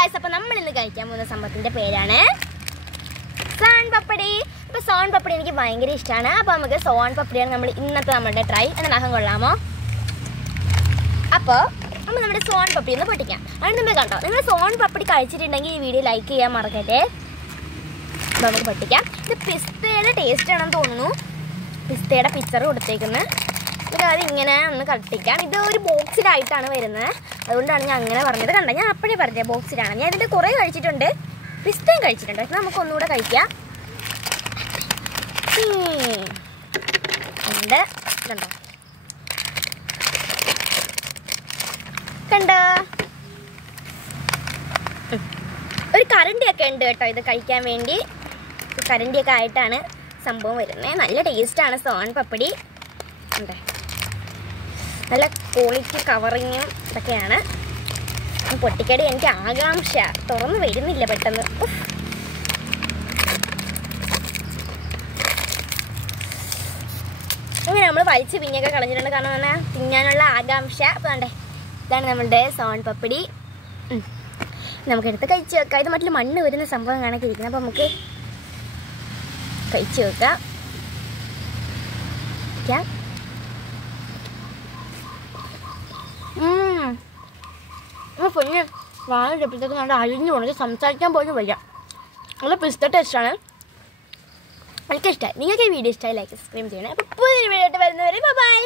Guys, അപ്പോൾ നമ്മൾ ഇന്ന് കഴിക്കാൻ പോകുന്ന സംഭവത്തിൻ്റെ പേരാണ് സോൺ പപ്പടി. അപ്പോൾ സോൺ പപ്പടി എനിക്ക് ഭയങ്കര ഇഷ്ടമാണ്. അപ്പോൾ നമുക്ക് സോൺ പപ്പടിയാണ് നമ്മൾ ഇന്നത്തെ നമ്മുടെ ട്രൈ. എന്ന നഖം കൊള്ളാമോ? അപ്പോൾ നമ്മൾ നമ്മുടെ സോൺ പപ്പടി ഒന്ന് പൊട്ടിക്കാം. അതിന് മുമ്പേ കണ്ടോ, നിങ്ങൾ സോൺ പപ്പടി കഴിച്ചിട്ടുണ്ടെങ്കിൽ ഈ വീഡിയോ ലൈക്ക് ചെയ്യാൻ മറക്കട്ടെ. അപ്പോൾ നമുക്ക് പൊട്ടിക്കാം. ഇത് പിസ്തയുടെ ടേസ്റ്റ് ആണെന്ന് തോന്നുന്നു. പിസ്തയുടെ പിക്ചർ കൊടുത്തേക്കുന്നത്. ഇത് അതിങ്ങനെ ഒന്ന് കട്ടിക്കാം. ഇത് ഒരു ബോക്സിലായിട്ടാണ് വരുന്നത്, അതുകൊണ്ടാണ് ഞാൻ അങ്ങനെ പറഞ്ഞത്. കണ്ട, ഞാൻ അപ്പോഴേ പറഞ്ഞത് ബോക്സിലാണ്. ഞാൻ ഇതിൻ്റെ കുറേ കഴിച്ചിട്ടുണ്ട്, പിസ്തയും കഴിച്ചിട്ടുണ്ട്. നമുക്കൊന്നുകൂടെ കഴിക്കാം. ഉണ്ട്, കണ്ടോ കണ്ടോ, ഒരു കരണ്ടിയൊക്കെ ഉണ്ട് കേട്ടോ ഇത് കഴിക്കാൻ വേണ്ടി. കരണ്ടിയൊക്കെ ആയിട്ടാണ് സംഭവം വരുന്നത്. നല്ല ടേസ്റ്റാണ് സോൺ പപ്പടി. ഉണ്ട്, നല്ല ക്വാളിറ്റി കവറിങ്ങും ഇതൊക്കെയാണ്. പൊട്ടിക്കടി എനിക്ക് ആകാംക്ഷ, തുറന്ന് വരുന്നില്ല പെട്ടെന്ന്. അങ്ങനെ നമ്മൾ വലിച്ച് പിഞ്ഞൊക്കെ കളഞ്ഞിട്ടുണ്ട്, കാരണം പറഞ്ഞാൽ തിന്നാനുള്ള ആകാംക്ഷ. അപ്പോൾ വേണ്ടേ, ഇതാണ് നമ്മളുടെ സോൺ പപ്പടി. നമുക്കെടുത്ത് കഴിച്ച് വെക്കാം. ഇത് മറ്റുള്ള മണ്ണ് വരുന്ന സംഭവം കണക്കെ ഇരിക്കുന്നത്. അപ്പോൾ നമുക്ക് കഴിച്ച് വെക്കാം. പിന്നെ വാഴപ്പിച്ചൊക്കെ നല്ല അഴിഞ്ഞു പോകണമെങ്കിൽ സംസാരിക്കാൻ പോലും വയ്യ. നല്ല പിസ്ത ടേസ്റ്റാണ്, എനിക്കിഷ്ടമായി. നിങ്ങൾക്ക് ഈ വീഡിയോ ഇഷ്ടമായി ലൈക്ക് സബ്സ്ക്രൈബ് ചെയ്യണേ. അപ്പോൾ പുതിയൊരു വീഡിയോ ആയിട്ട് വരുന്നവരെ ബൈ.